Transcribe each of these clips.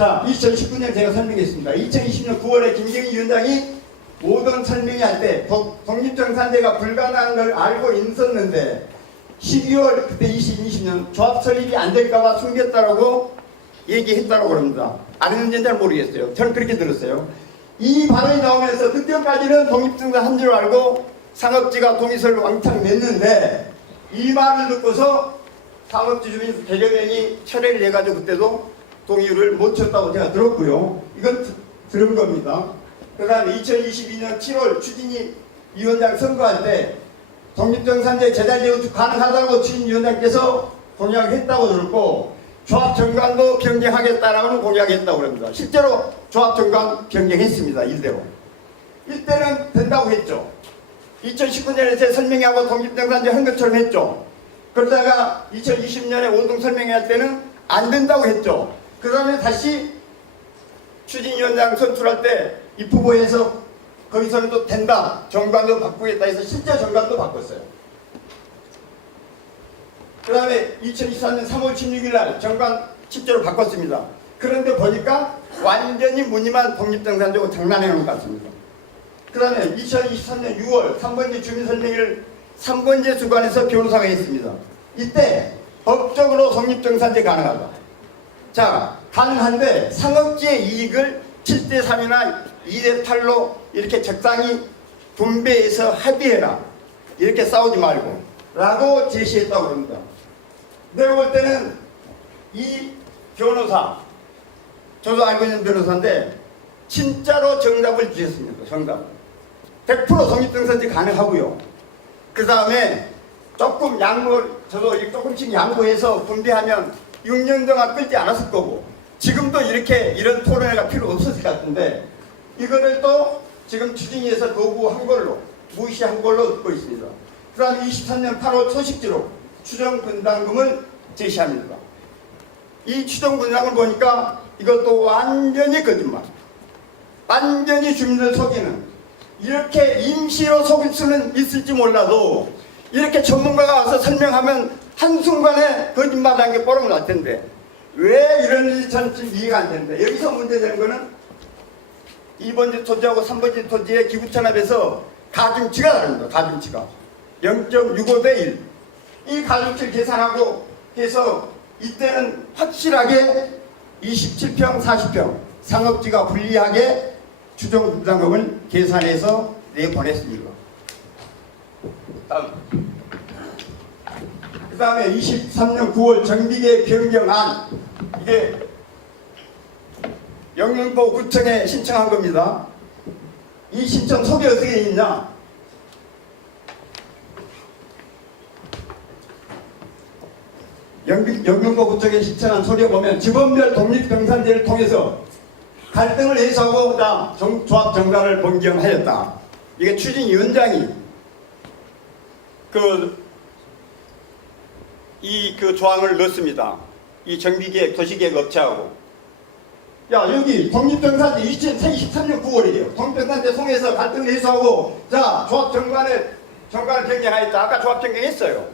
자, 2019년 제가 설명했습니다. 2020년 9월에 김경희 위원장이 모든 설명할 때 독립정산제가 불가능한 걸 알고 있었는데 12월 그때 2020년 조합 설립이 안 될까봐 숨겼다라고 얘기했다고 그럽니다. 아는지는 잘 모르겠어요. 저는 그렇게 들었어요. 이 발언이 나오면서 그때까지는 독립정산 한 줄 알고 상업지가 동의서를 왕창 냈는데 이 말을 듣고서 상업지 주민 대여 명이 철회를 해가지고 그때도 동의를 못 쳤다고 제가 들었고요. 이건 들은 겁니다. 그 다음에 2022년 7월 추진위 위원장 선거할 때 독립정산제 제자리 재건축 가능하다고 추진위 위원장께서 공약을 했다고 들었고 조합 정관도 변경하겠다라고 공약했다고 합니다. 실제로 조합 정관 변경했습니다. 이대로. 이때는 된다고 했죠. 2019년에 제 설명하고 독립정산제 한 것처럼 했죠. 그러다가 2020년에 오동 설명할 때는 안 된다고 했죠. 그 다음에 다시 추진위원장 선출할 때 입후보에서 거기서는 또 된다. 정관도 바꾸겠다 해서 실제 정관도 바꿨어요. 그 다음에 2024년 3월 16일 날 정관 실제로 바꿨습니다. 그런데 보니까 완전히 무늬만 독립정산적으로 장난해 놓은 것 같습니다. 그 다음에 2023년 6월 3번째 주민설명회를 3번째 주관에서 변호사가 했습니다. 이때 법적으로 독립정산제 가능하다. 자, 가능한데 상업지의 이익을 7대3이나 2대8로 이렇게 적당히 분배해서 합의해라. 이렇게 싸우지 말고 라고 제시했다고 합니다. 내가 볼 때는 이 변호사, 저도 알고 있는 변호사인데 진짜로 정답을 주셨습니다. 정답. 100% 독립정산제 가능하고요. 그 다음에 조금 저도 조금씩 양보해서 분배하면 6년 동안 끌지 않았을 거고 지금도 이런 토론회가 필요 없었을 것 같은데 이거를 또 지금 추진위에서 거부한 걸로 무시한 걸로 듣고 있습니다. 그 다음에 23년 8월 소식지로 추정 분담금을 제시합니다. 이 추정 분담금을 보니까 이것도 완전히 거짓말. 완전히 주민들 속이는 이렇게 임시로 속일 수는 있을지 몰라도 이렇게 전문가가 와서 설명하면 한순간에 거짓말한 게 뽀록 날 텐데 왜 이런 일이 저는 지금 이해가 안 되는데 여기서 문제되는 거는 2번지 토지하고 3번지 토지의 기부천합에서 가중치가 다릅니다. 가중치가 0.65대 1. 이 가중치를 계산하고 해서 이때는 확실하게 27평 40평 상업지가 불리하게 추정 분담금을 계산해서 내보냈습니다. 그 다음에 23년 9월 정비계 변경안 이게 영등포 구청에 신청한 겁니다. 이 신청 속에 어떻게 돼 있냐? 영등포 구청에 신청한 소리에 보면 지번별 독립정산제를 통해서 갈등을 해소하고 조합 정관을 변경하였다. 이게 추진위원장이 그 조항을 넣습니다. 이 정비계획, 도시계획 업체하고. 야, 여기 독립정산제 2023년 9월이에요. 독립정산제 통해서 갈등을 해소하고, 자, 조합 정관을 변경하였다. 아까 조합 변경했어요.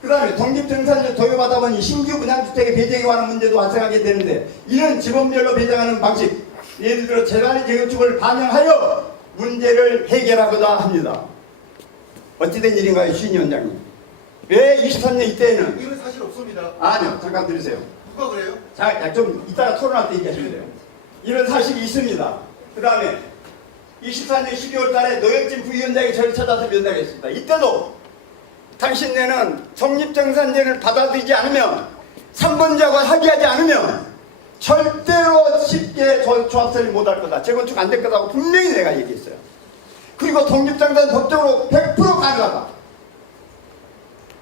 그 다음에 독립정산제 도입하다 보니 신규 분양주택의 배정에 관한 문제도 발생하게 되는데, 이런 지번별로 배정하는 방식, 예를 들어 재단의 재건축을 반영하여 문제를 해결하고자 합니다. 어찌된 일인가요, 추진위원장님? 왜 23년 이때는? 이건 사실 없습니다. 아니요, 잠깐 들으세요. 누가 그래요? 자, 좀 이따가 토론할 때 얘기하시면 돼요. 이런 사실이 있습니다. 그 다음에 24년 12월 달에 노영진 부위원장이 저를 찾아서 면담했습니다. 이때도 당신네는 독립정산제를 받아들이지 않으면 3번지하고 합의하지 않으면 절대로 쉽게 조합설립 못할 거다. 재건축 안 될 거다고 분명히 내가 얘기했어요. 그리고 독립정산 법적으로 100% 가능하다.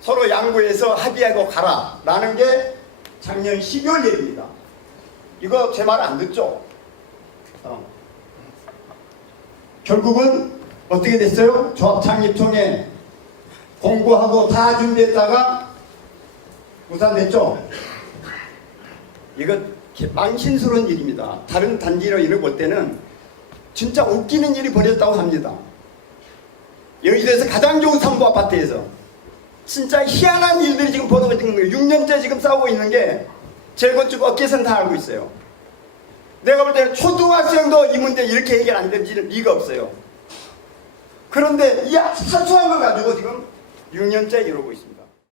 서로 양보해서 합의하고 가라 라는 게 작년 12월 얘기입니다. 이거 제 말 안 듣죠? 결국은 어떻게 됐어요? 조합 창립총회 공고하고 다 준비했다가 무산됐죠? 이거 망신스러운 일입니다. 다른 단지로 이를 볼 때는 진짜 웃기는 일이 벌어졌다고 합니다. 여의도에서 가장 좋은 삼부 아파트에서 진짜 희한한 일들이 지금 벌어지고 있는 거예요. 6년째 지금 싸우고 있는 게 재건축 업계에서는 다 알고 있어요. 내가 볼 때는 초등학생도 이 문제 이렇게 해결 안 되지는 리가 없어요. 그런데 이 사소한 걸 가지고 지금 6년째 이러고 있습니다.